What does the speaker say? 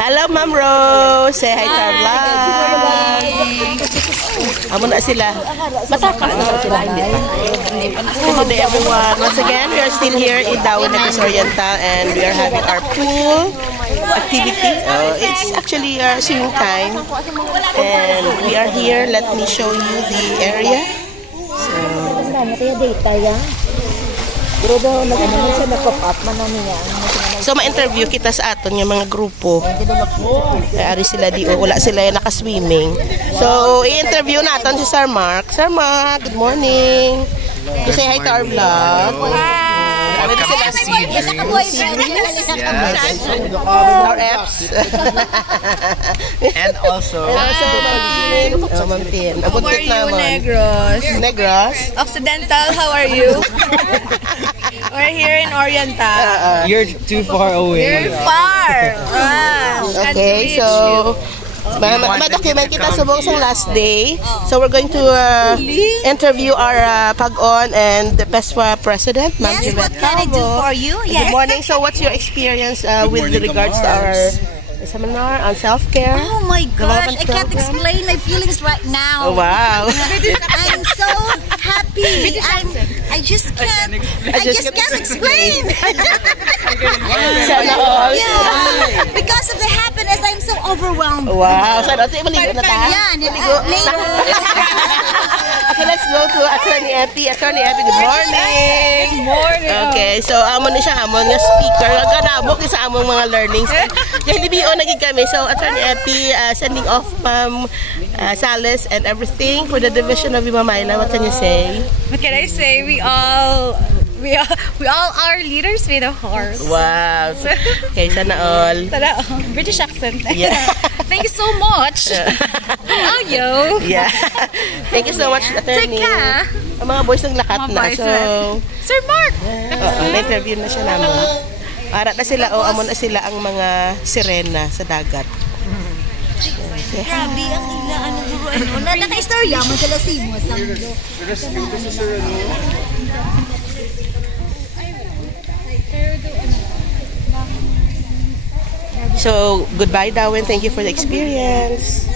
Hello, Ma'am Rose. Say hi to our vlog. Amo na sila. Mataka na sila. Good day, everyone. Once again, we are still here in Dawit Oriental and we are having our pool activity. It's actually swimming time and we are here. Let me show you the area. So ma-interview kita sa aton yung mga grupo. Ari sila di wala sila yung naka-swimming. So i-interview natin si Sir Mark. Sir Mark, good morning. You say hi to our vlog. Our apps. And also Ma'am Tin. How are you, Negros? Negros? Occidental, how are you? We're here in Oriental. you're too far away. You're far. Okay, so ma-document kita sa buong last day. So we're going to interview our PAGON and the PESWA president, Ma'am Yes, what can I do for you? Good Yes. morning. So what's your experience with regards to our seminar on self-care? Oh my gosh, I can't explain my feelings right now. Oh, wow. I'm so happy. I just can't explain. Sana all. Yeah, because of the happiness, I'm so overwhelmed. Wow. So, maligo na tayo? Yeah, Okay, let's go to Attorney Epi. Attorney Epi, good morning. Good morning. Okay, so amon ni siya amon nga speaker. Ganabok sa among mga learnings. Kaya hindi naging kami. So Attorney Epi sending off Sales and everything for the division of Imamayla. What can you say? What can I say? We all are leaders with a horse. Wow. Okay, sana all. Tada, British accent. Yeah. Thank you so much. Oh, yo. Yeah. Thank you so much, Attorney. Teka. Ang mga boys ng lakat Mga na. boys, So, Sir Mark. na-interview na siya namin. Ara na sila, amon na sila ang mga sirena sa dagat. grabe ang ila ano naka-istorya mo sila simo sa So, goodbye, Darwin. Thank you for the experience.